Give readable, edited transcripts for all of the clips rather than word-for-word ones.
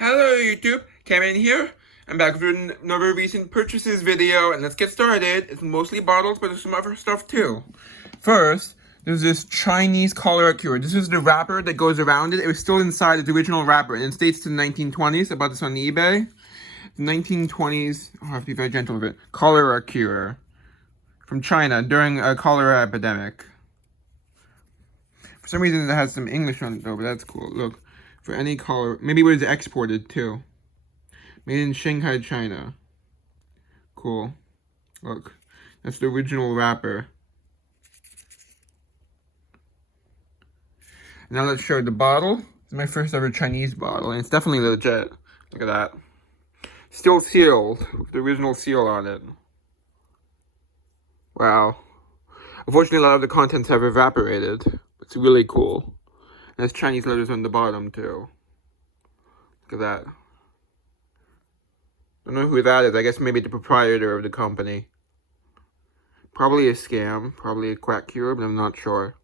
Hello YouTube, Kevin here. I'm back with another recent purchases video, and let's get started. It's mostly bottles, but there's some other stuff too. First, there's this Chinese cholera cure. This is the wrapper that goes around it. It was still inside its original wrapper, and it dates to the 1920s. I bought this on eBay. The 1920s, I have to be very gentle with it. Cholera cure from China during a cholera epidemic. For some reason, it has some English on it though, but that's cool. Look. For any color, maybe it was exported too. Made in Shanghai, China. Cool. Look, that's the original wrapper. Now let's show the bottle. It's my first ever Chinese bottle, and it's definitely legit. Look at that. Still sealed, with the original seal on it. Wow. Unfortunately, a lot of the contents have evaporated. It's really cool. There's Chinese letters on the bottom, too. Look at that. Don't know who that is. I guess maybe the proprietor of the company. Probably a scam. Probably a quack cure, but I'm not sure.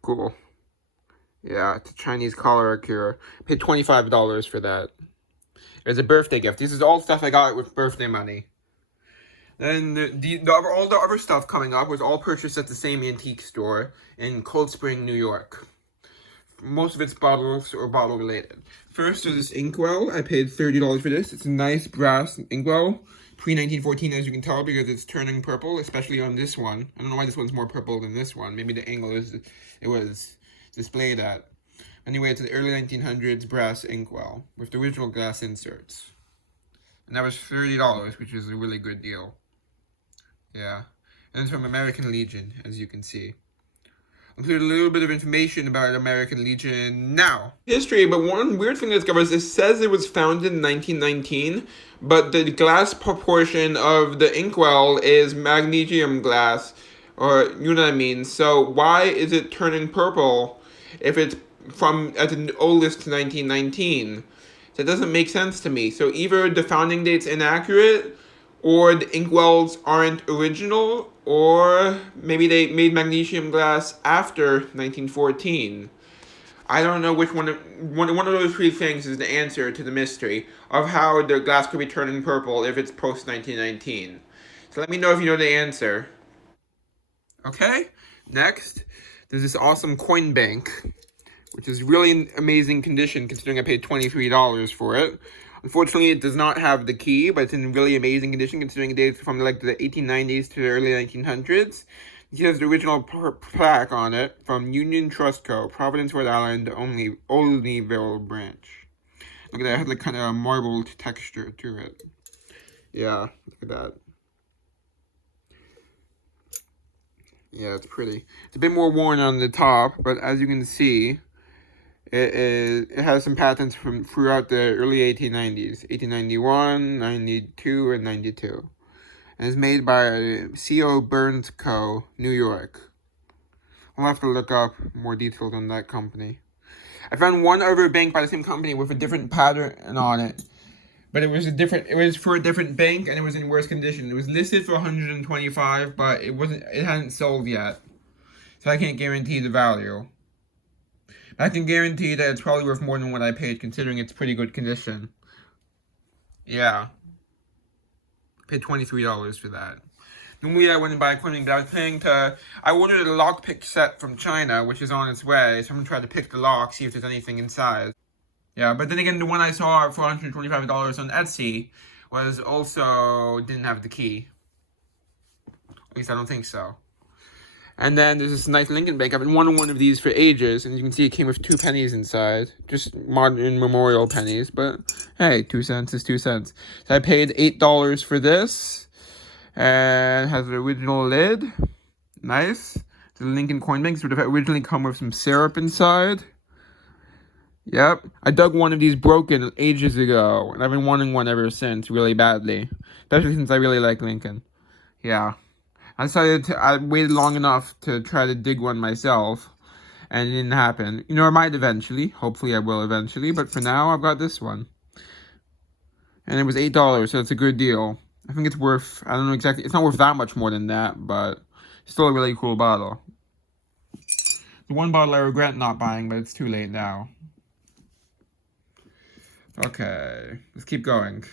Cool. Yeah, it's a Chinese cholera cure. Paid $25 for that. It was a birthday gift. This is all stuff I got with birthday money. Then all the other stuff coming up was all purchased at the same antique store in Cold Spring, New York. Most of it's bottles or bottle related. First is this inkwell. I paid $30 for this. It's a nice brass inkwell. Pre-1914, as you can tell, because it's turning purple, especially on this one. I don't know why this one's more purple than this one. Maybe the angle it was displayed at. Anyway, it's the early 1900s brass inkwell with the original glass inserts. And that was $30, which is a really good deal. Yeah, and it's from American Legion, as you can see. I'll include a little bit of information about American Legion now. History, but one weird thing I discovered is it says it was founded in 1919, but the glass proportion of the inkwell is magnesium glass, or you know what I mean. So why is it turning purple if it's from at the oldest to 1919? That doesn't make sense to me. So either the founding date's inaccurate, or the inkwells aren't original, or maybe they made magnesium glass after 1914. I don't know which one of those three things is the answer to the mystery of how the glass could be turning purple if it's post-1919. So let me know if you know the answer. Okay, next, there's this awesome coin bank, which is really in amazing condition considering I paid $23 for it. Unfortunately, it does not have the key, but it's in really amazing condition considering it dates from like the 1890s to the early 1900s. It has the original plaque on it from Union Trust Co., Providence, Rhode Island, Olneyville branch. Look at that, it has like kind of a marbled texture to it. Yeah, look at that. Yeah, it's pretty. It's a bit more worn on the top, but as you can see, it has some patents from throughout the early 1890s, 1891, 92, and 92. And it's made by C.O. Burns Co., New York. I'll have to look up more details on that company. I found one other bank by the same company with a different pattern on it. But it was for a different bank, and it was in worse condition. It was listed for $125, but it hadn't sold yet. So I can't guarantee the value. I can guarantee that it's probably worth more than what I paid, considering it's pretty good condition. Yeah. Paid $23 for that. Normally I wouldn't buy a coin, but I ordered a lockpick set from China, which is on its way, so I'm gonna try to pick the lock, see if there's anything inside. Yeah, but then again, the one I saw for $125 on Etsy was also didn't have the key. At least I don't think so. And then there's this nice Lincoln bank. I've been wanting one of these for ages, and you can see it came with 2 pennies inside. Just modern memorial pennies, but hey, 2 cents is 2 cents. So I paid $8 for this, and has an original lid. Nice. The Lincoln coin bank would have originally come with some syrup inside. Yep. I dug one of these broken ages ago, and I've been wanting one ever since, really badly. Especially since I really like Lincoln. Yeah. I waited long enough to try to dig one myself, and it didn't happen. You know, I might eventually. Hopefully I will eventually, but for now, I've got this one. And it was $8, so it's a good deal. I think it's worth, I don't know exactly, it's not worth that much more than that, but it's still a really cool bottle. The one bottle I regret not buying, but it's too late now. Okay, let's keep going.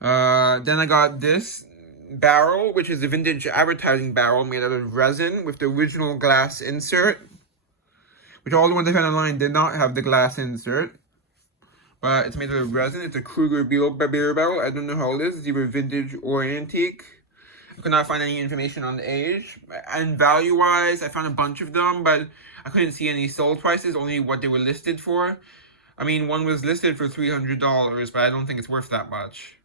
Then I got this barrel, which is a vintage advertising barrel made out of resin with the original glass insert, which all the ones I found online did not have the glass insert. But it's made out of resin. It's a Kruger beer barrel. I don't know how old it is. It's either vintage or antique. I could not find any information on the age. And value-wise, I found a bunch of them, but I couldn't see any sold prices, only what they were listed for. I mean, one was listed for $300, but I don't think it's worth that much.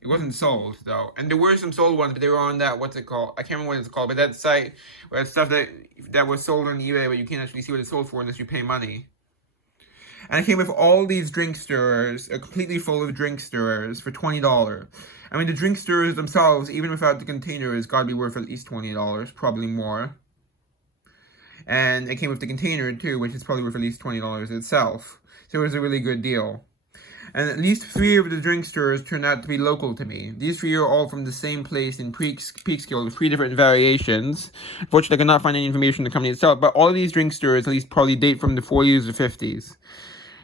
It wasn't sold, though. And there were some sold ones, but they were on that, what's it called? I can't remember what it's called, but that site where it's stuff that was sold on eBay, but you can't actually see what it's sold for unless you pay money. And it came with all these drink stirrers, completely full of drink stirrers for $20. I mean, the drink stirrers themselves, even without the containers, gotta be worth at least $20, probably more. And it came with the container too, which is probably worth at least $20 itself. So it was a really good deal. And at least 3 of the drink stirrers turned out to be local to me. These 3 are all from the same place in Peekskill with 3 different variations. Unfortunately, I could not find any information on the company itself, but all of these drink stirrers at least probably date from the 40s or 50s.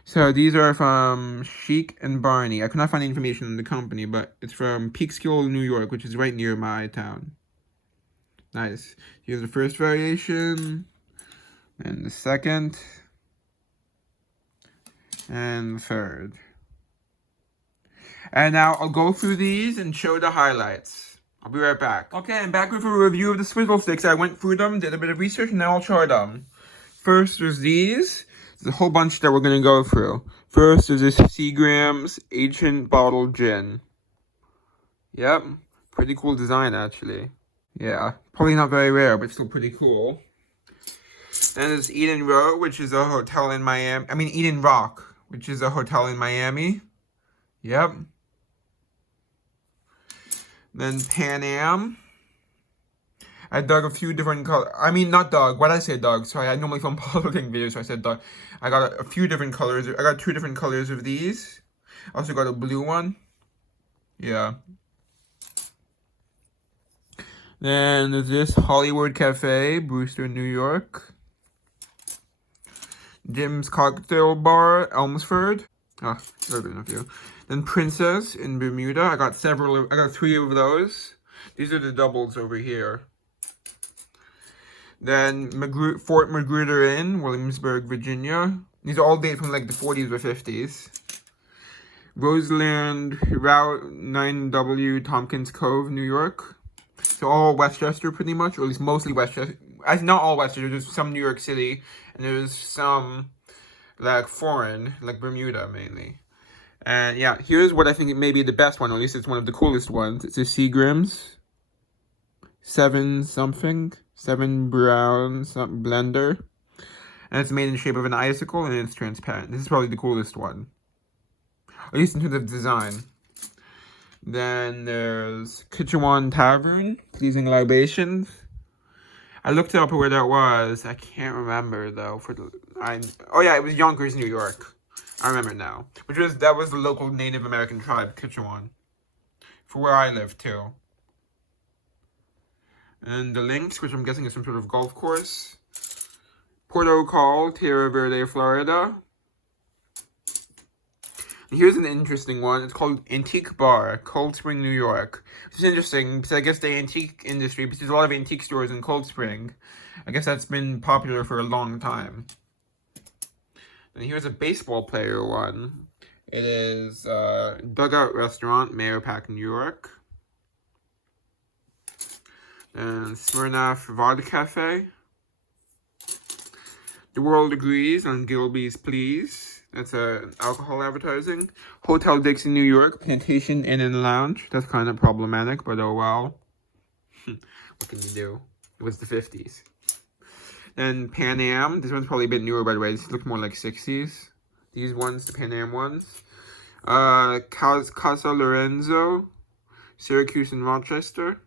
So these are from Chic and Barney. I could not find any information on the company, but it's from Peekskill, New York, which is right near my town. Nice. Here's the first variation, and the second, and the third. And now I'll go through these and show the highlights. I'll be right back. Okay, I'm back with a review of the Swizzle Sticks. I went through them, did a bit of research, and now I'll try them. First, there's these. There's a whole bunch that we're going to go through. First, there's this Seagram's Ancient Bottle Gin. Yep, pretty cool design, actually. Yeah, probably not very rare, but still pretty cool. Then there's Eden Row, which is a hotel in Miami. I mean, Eden Rock, which is a hotel in Miami. Yep. Then Pan Am. I dug a few different colors. I mean, not dug. Why did I say dug? Sorry, I normally film piloting videos, so I said dug. I got a few different colors. I got 2 different colors of these. I also got a blue one. Yeah. Then there's this Hollywood Cafe, Brewster, New York. Jim's Cocktail Bar, Elmsford. Ah, there have been a few. Then Princess in Bermuda. I got 3 of those. These are the doubles over here. Then Fort Magruder Inn, Williamsburg, Virginia. These are all dated from like the 40s or 50s. Roseland Route 9W, Tompkins Cove, New York. So all Westchester pretty much, or at least mostly Westchester. Not all Westchester, there's some New York City, and there's some like foreign, like Bermuda mainly. And yeah, here's what I think may be the best one, or at least it's one of the coolest ones. It's a Seagram's 7 brown blender. And it's made in the shape of an icicle, and it's transparent. This is probably the coolest one, at least in terms of design. Then there's Kitchewan Tavern, Pleasing Libations. I looked up where that was. I can't remember though. Oh yeah, it was Yonkers, New York. I remember now. That was the local Native American tribe, Kitchewan, for where I live too. And the Links, which I'm guessing is some sort of golf course. Porto Call, Tierra Verde, Florida. And here's an interesting one. It's called Antique Bar, Cold Spring, New York. It's interesting because I guess the antique industry, because there's a lot of antique stores in Cold Spring, I guess that's been popular for a long time. And here's a baseball player one. It is Dugout Restaurant, Mayor Pack, New York. And Smirnoff Vodka Cafe. The World Agrees on Gilby's Please. That's alcohol advertising. Hotel Dixie, New York. Plantation Inn and Lounge. That's kind of problematic, but oh well. What can you do? It was the 50s. Then Pan Am. This one's probably a bit newer, by the way. This looks more like 60s. These ones, the Pan Am ones. Casa Lorenzo. Syracuse and Rochester.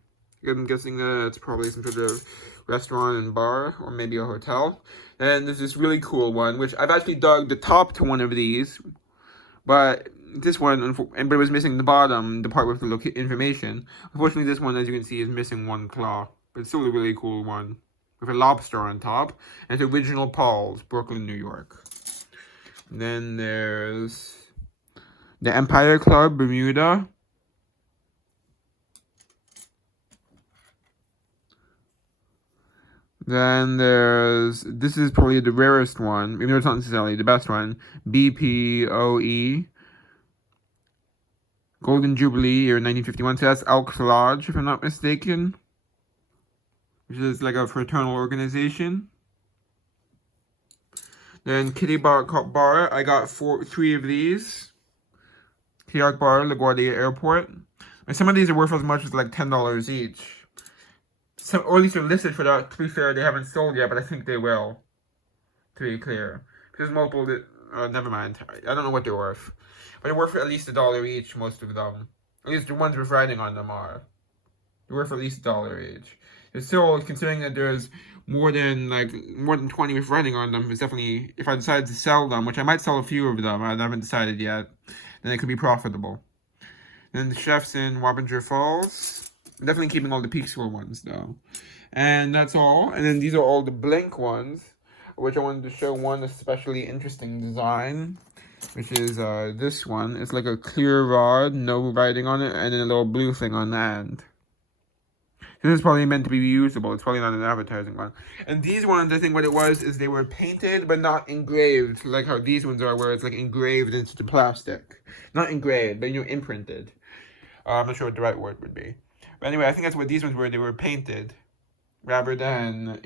I'm guessing it's probably some sort of restaurant and bar, or maybe a hotel. And there's this really cool one, which I've actually dug the top to one of these, but this one, but it was missing the bottom, the part with the information. Unfortunately, this one, as you can see, is missing one claw, but it's still a really cool one, with a lobster on top, and it's Original Paul's, Brooklyn, New York. Then there's the Empire Club Bermuda. Then there's, this is probably the rarest one, even though it's not necessarily the best one, BPOE, Golden Jubilee, year 1951. So that's Elks Lodge, if I'm not mistaken, which is like a fraternal organization. Then Kitty Bar, I got 3 of these. Kitty Bar, LaGuardia Airport. And some of these are worth as much as like $10 each. Some, or at least they're listed for that. To be fair, they haven't sold yet, but I think they will. To be clear, there's multiple. Never mind. I don't know what they're worth, but they're worth at least $1 each. Most of them, at least the ones with writing on them are. They're worth at least $1 each. It's still, considering that there's more than 20 with writing on them, it's definitely, if I decide to sell them, which I might sell a few of them, I haven't decided yet, then it could be profitable. Then the chefs in Wappinger Falls. I'm definitely keeping all the Peak School ones though. And that's all. And then these are all the Blink ones, which I wanted to show one especially interesting design, which is this one. It's like a clear rod, no writing on it, and then a little blue thing on the end. This is probably meant to be reusable. It's probably not an advertising one. And these ones, I think what it was is they were painted but not engraved, like how these ones are, where it's like engraved into the plastic. Not engraved, but imprinted. I'm not sure what the right word would be. But anyway, I think that's what these ones were. They were painted rather than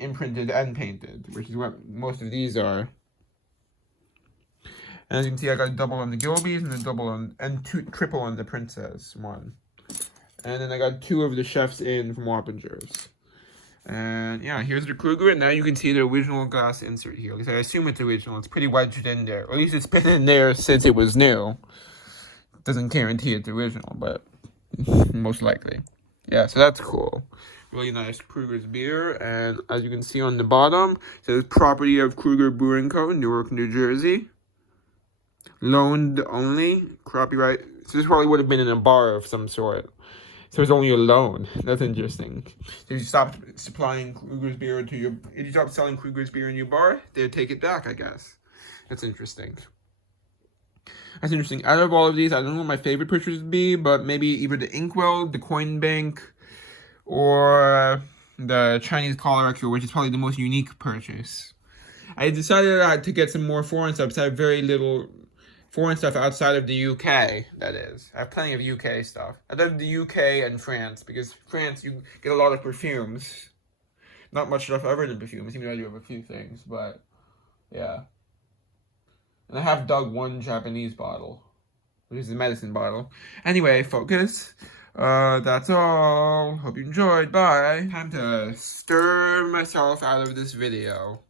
imprinted and painted, which is what most of these are. And as you can see, I got a double on the Gilbys and a double on, and triple on the Princess one. And then I got 2 of the chefs in from Wappingers. And yeah, here's the Kruger, and now you can see the original glass insert here. At least I assume it's original. It's pretty wedged in there. Or at least it's been in there since it was new. Doesn't guarantee it's original, but most likely. Yeah, so that's cool. Really nice Kruger's beer. And as you can see on the bottom, it says property of Kruger Brewing Co., Newark, New Jersey. Loaned only. Copyright. So this probably would have been in a bar of some sort. So it's only a loan. That's interesting. So if you stop supplying Kruger's beer to your, if you stop selling Kruger's beer in your bar, they'll take it back, I guess. That's interesting. That's interesting. Out of all of these, I don't know what my favorite purchase would be, but maybe either the Inkwell, the Coin Bank, or the Chinese Cholera Cure, which is probably the most unique purchase. I decided I had to get some more foreign stuff, because I have very little foreign stuff outside of the UK, that is. I have plenty of UK stuff. I love the UK and France, because France, you get a lot of perfumes. Not much stuff other than perfumes, even though I do have a few things, but yeah. And I have dug one Japanese bottle, which is a medicine bottle. Anyway, focus. That's all. Hope you enjoyed. Bye. Time to stir myself out of this video.